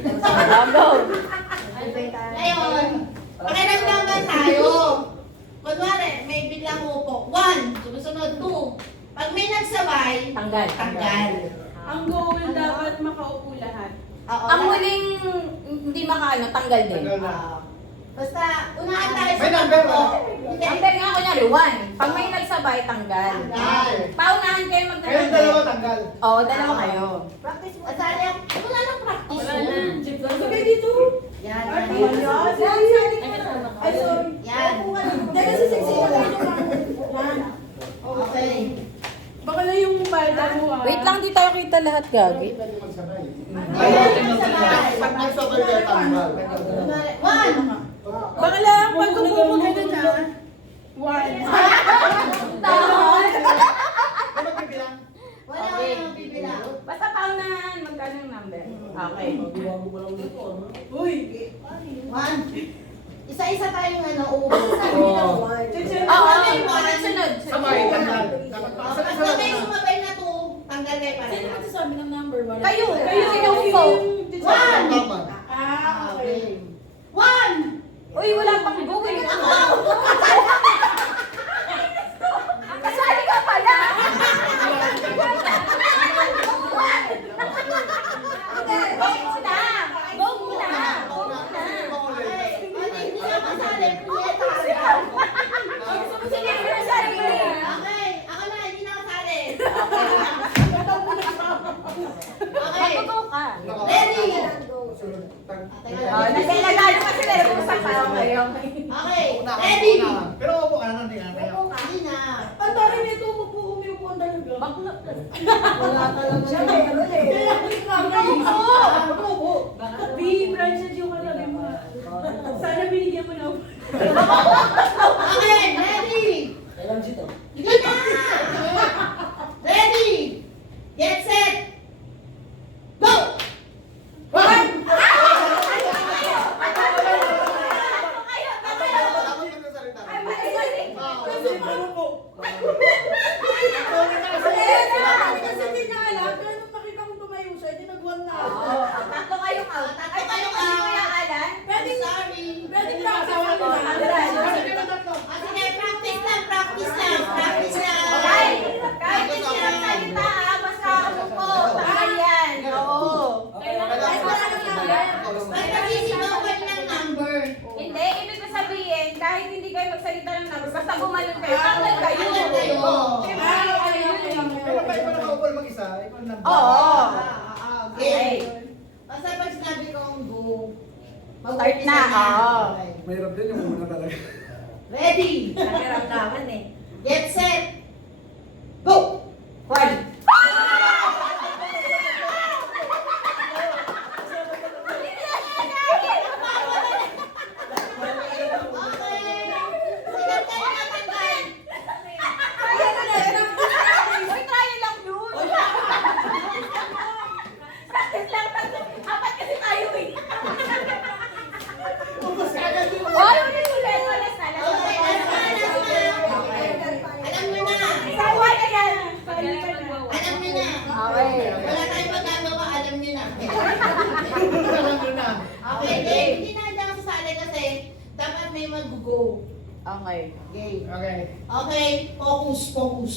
Go. Ngayon, pakiramdaman tayo. Kunwari, may biglang upo. 1, susunod 2. Pag may nagsabay, Tanggal. tanggal. Ang goal dapat makaupo lahat. Oo, Ang huling hindi makaano, tanggal din. Basta, unahan tayo sa May number takbo. ba? Hindi. Number nga kunyari, 1. Pag may nagsabay, tanggal. Tanggal. Paunahan kayo Kayong magtanggal. dalawa tanggal. Oo, dalawa kayo. Practice mo. Asali, wala nang practice. Wala na. Sige dito. Yan, Ay, yan. Ay, sorry. Yan. Teka, sa sexy na tayo. Okay. Baka na yung balda mo ah. Wait lang, di tayo kita lahat, Gagi. Pwede magsabay. Ayan, nagsabay. Pag nagsabay kayo tanggal. Kunwari, 1. Baka lang, pag umupo ka na na. 1. Ano magbibilang? Wala Okay. nang bibilang. Basta paunahan, magkano yung number? Okay. Uy. 1. Isa-isa tayong uupo. Oo, sunod. Sabay, tanggal. Dapat Basta makasabay may sa sumabay na 2, tanggal kayo para. Sino magsasabi ng number? Wala. Kayo, Kayo, sino upo? 1. Tama. Ah, okay. 1. Uy, wala pang Google. Kasali ka pala. Go muna. Go muna. Go muna. Hindi na kasali. Punyeta. Sige, sinasali mo rin. Okay, ako na, hindi na kasali. Okay. Mag-go ka. Ready? Sunod. Teka Oh, lang. naglalalo kasi meron kung saan pa. Okay, okay. Okay, Una, ready? una. Pero upo ka na nang tingnan tayo. Upo ka, hindi na. Ang dami nito, umiupo ang talaga. Bakla. Wala talaga. Siya meron eh. Upo. B, Francis yung katabi mo. Sana binigyan mo na. Okay, ready? Hindi na! Ready? Get set! Go! Dapat magsasalita. Kasi marunong. Kasi hindi niya alam, pero nung nakita kong tumayo siya, hindi nag-one na ako. Tatlo kayong out. Ay, kayo kasi Kuya Alan? Ready? Sorry. Ready practice ako na. Sige, practice lang, practice lang, practice lang. Kahit hindi sila salita ha, basta umupo. Tanggal yan. Oo. Basta sisigaw ka ng number. Hindi, ibig ko sabihin, kahit hindi kayo magsalita ng numbers, basta gumanon kayo, tanggal kayo. Tanggal kayo. Siyempre, ano yun? Pero pa ikaw nakaupo mag-isa, ikaw number. Oo. Okay. Basta pag sinabi kong go, Start na, oo. Okay. Mahirap din yung muna talaga. Ready? Nakiramdaman eh. Get set! Go! One. Okay! Sigat kayo na tanggal! Uy, try lang yun. Practice lang, tatlo. Apat kasi tayo eh. Oy, ulit. Walas na. Okay, last one, last one. Alam nyo na! Sawa na yan. Alam nyo na! Okay. Wala tayong magagawa, alam nyo na. Alam nyo na. Okay, game. Hindi na ako sasali kasi dapat may mag-go. Okay. Game. Okay. Okay, focus, focus.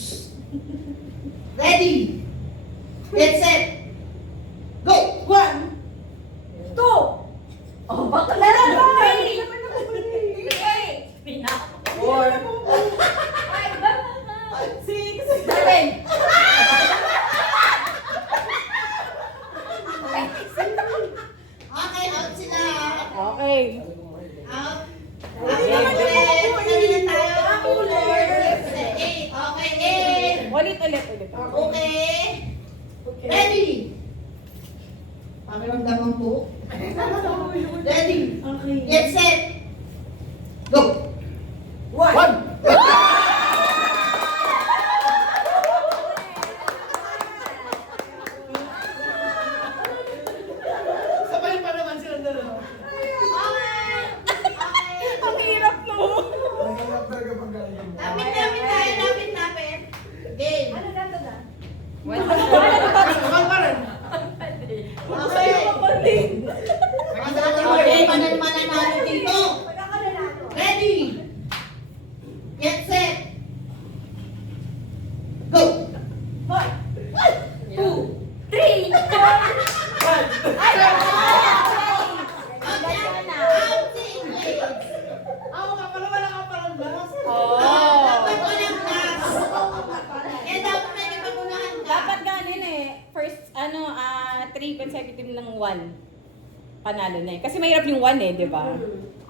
Ready? Get set! Go! 1, 2, Oh, bakla na. Three. Four. Five. 6, 7. Okay, out sila. Okay. Out. Ulit. Ulit tayo. Ulit. 8. Okay, 8. Ulit. Okay. Ready? Pakiramdaman po. Ready? okay. Get set. Go! 1, One! Sabay pa naman silang dalawa. Okay. Okay. Ang hirap no. Mahirap talaga pag galing. Lapit tayo. Lapit. Game. Naman pa rin. Okay. Okay, mananalo dito. Ready? Get set. Go! 2, 3, 4. Ay, Counting blades. Ako ka pala, wala ka palang last. Dapat walang last. Eh, dapat may ipagunahan ka. Dapat ganun eh. First, 3 consecutive ng 1. Panalo na eh. Kasi mahirap yung 1 eh, di ba?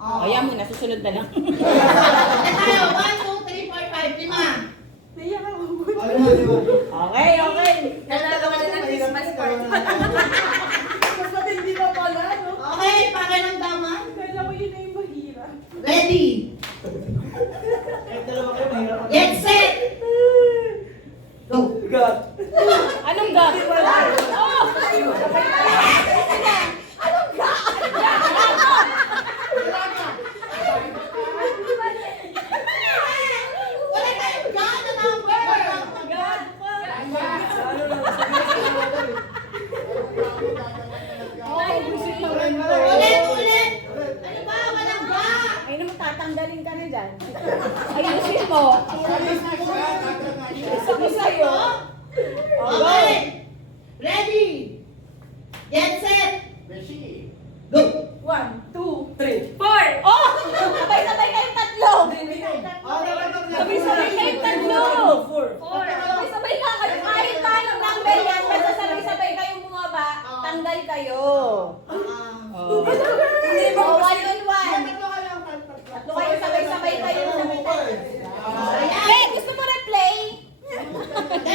O, yan muna. Susunod na lang. Eh, tayo. 1, 2, 3, 4, 5, 5. Naiyak ako. Okay, okay. Nanalo ka na ng Christmas card. Mas matindi pa pala, no? Okay, pakiramdaman. Kala ko yun na yung mahirap. Ready? Kahit dalawa kayo, mahirap ako. Get set. Go! God. Anong ga? Oh! Anong ga? Wala tayong God na number. Ulit, ulit. Ano ba? Walang God. Ay naman, tatanggalin ka na dyan. Ayusin mo. Sabi sa'yo. Okay. Ready? Get set. Go! 1, 2, 3. Oh! Sabay-sabay kayong tatlo. Sabay-sabay kayong tatlo. Sabay-sabay ka kayo. Kahit na anong number yan, basta sabay-sabay kayong bumaba, tanggal kayo. Oh. Hindi mo, 1 on 1. Tatlo kayo, sabay-sabay kayo. Eh, gusto mo replay? Eh,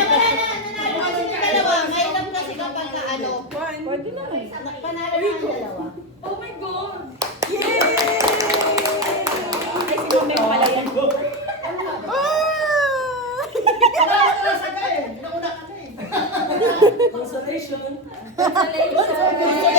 wala na. Nanalo kasi yung dalawa. Ngayon lang kasi kapag ka ano. Pwede na eh. Panalo na ang dalawa. Oh my God! Ay, si Mami pala yan. Consolation. Congratulations!